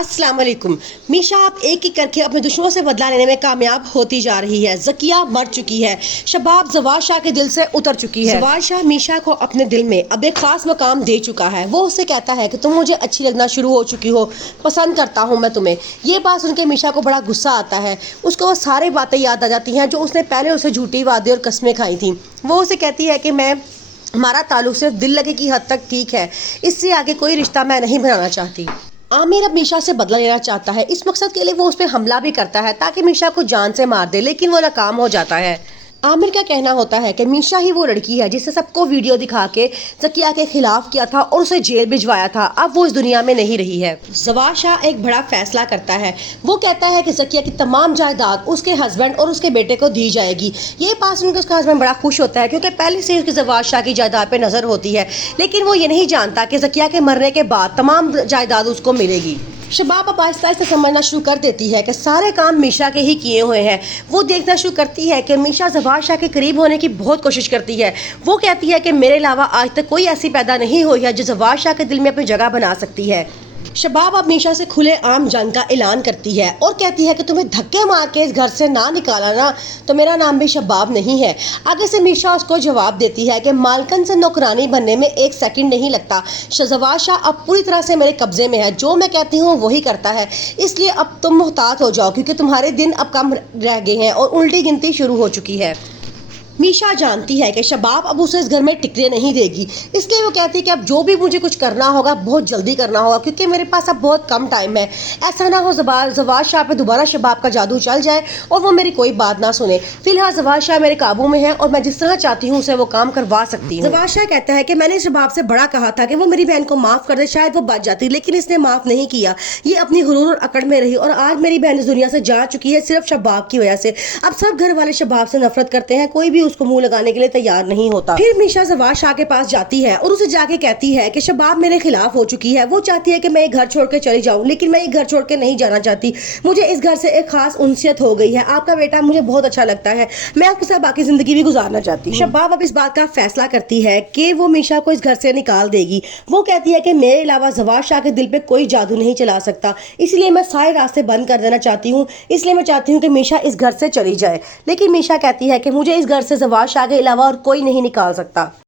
अस्सलाम वालेकुम। मीशा आप एक एक करके अपने दुश्मनों से बदला लेने में कामयाब होती जा रही है। ज़किया मर चुकी है, शबाब जवाद शाह के दिल से उतर चुकी है। जवाद शाह मीशा को अपने दिल में अब एक खास मकाम दे चुका है। वो उससे कहता है कि तुम मुझे अच्छी लगना शुरू हो चुकी हो, पसंद करता हूँ मैं तुम्हें। ये बात सुन के मीशा को बड़ा गुस्सा आता है। उसको वो सारी बातें याद आ जाती हैं जो उसने पहले उसे झूठी वादे और कस्में खाई थी। वो उसे कहती है कि हमारा ताल्लुक सिर्फ दिल लगे की हद तक ठीक है, इससे आगे कोई रिश्ता मैं नहीं बनाना चाहती। आमिर अब मीशा से बदला लेना चाहता है। इस मकसद के लिए वो उस पर हमला भी करता है ताकि मीशा को जान से मार दे, लेकिन वो नाकाम हो जाता है। आमिर का कहना होता है कि मीशा ही वो लड़की है जिससे सबको वीडियो दिखा के ज़किया के खिलाफ किया था और उसे जेल भिजवाया था। अब वो इस दुनिया में नहीं रही है। जवाद शाह एक बड़ा फैसला करता है। वो कहता है कि ज़किया की तमाम जायदाद उसके हस्बैंड और उसके बेटे को दी जाएगी। ये बात सुनकर उसका हस्बैंड बड़ा खुश होता है क्योंकि पहले से उसकी जवाद शाह की जायदाद पे नजर होती है, लेकिन वो ये नहीं जानता कि ज़किया के मरने के बाद तमाम जायदाद उसको मिलेगी। शबाब अब आहिस्ता आहिस्ता समझना शुरू कर देती है कि सारे काम मीशा के ही किए हुए हैं। वो देखना शुरू करती है कि मीशा जवाद शाह के करीब होने की बहुत कोशिश करती है। वो कहती है कि मेरे अलावा आज तक कोई ऐसी पैदा नहीं हुई है जो जवाद शाह के दिल में अपनी जगह बना सकती है। शबाब अब मीशा से खुले आम जंग का ऐलान करती है और कहती है कि तुम्हें धक्के मार के इस घर से ना निकाला ना तो मेरा नाम भी शबाब नहीं है। आगे से मीशा उसको जवाब देती है कि मालकन से नौकरानी बनने में एक सेकंड नहीं लगता। जवाद शाह अब पूरी तरह से मेरे कब्जे में है, जो मैं कहती हूँ वही करता है, इसलिए अब तुम मुहतात हो जाओ क्योंकि तुम्हारे दिन अब कम रह गए हैं और उल्टी गिनती शुरू हो चुकी है। मीशा जानती है कि शबाब अब उसे इस घर में टिकने नहीं देगी, इसलिए वो कहती है कि अब जो भी मुझे कुछ करना होगा बहुत जल्दी करना होगा क्योंकि मेरे पास अब बहुत कम टाइम है। ऐसा ना हो जवाद शाह पे दोबारा शबाब का जादू चल जाए और वो मेरी कोई बात ना सुने। फिलहाल जवाद शाह मेरे काबू में है और मैं जिस तरह चाहती हूँ उसे वो काम करवा सकती हूँ। जवाद शाह कहता है कि मैंने शबाब से बड़ा कहा था कि वो मेरी बहन को माफ कर दे, शायद वो बच जाती, लेकिन इसने माफ नहीं किया। ये अपनी गुरूर और अकड़ में रही और आज मेरी बहन इस दुनिया से जा चुकी है सिर्फ शबाब की वजह से। अब सब घर वाले शबाब से नफरत करते हैं, कोई भी उसको मुंह लगाने के लिए तैयार नहीं होता। फिर मीशा जवाद शाह के पास जाती है और उसे जाके कहती है कि शबाब मेरे खिलाफ हो चुकी है। वो चाहती है कि मैं ये घर छोड़ के चली जाऊं, लेकिन मैं ये घर छोड़ के नहीं जाना चाहती। मुझे इस घर से एक खास उनसियत हो गई है। आपका बेटा मुझे बहुत अच्छा लगता है, मैं आपके साथ बाकी जिंदगी भी गुजारना चाहती हूँ। शबाब अब इस बात का फैसला करती है कि वो मीशा को इस घर से निकाल देगी। वो कहती है कि मेरे अलावा जवाद शाह के दिल पे कोई जादू नहीं चला सकता, इसलिए मैं सारे रास्ते बंद कर देना चाहती हूँ। इसलिए मैं चाहती हूँ कि मीशा इस घर से चली जाए, लेकिन मीशा कहती है कि मुझे इस घर से जवाद शाह के अलावा और कोई नहीं निकाल सकता।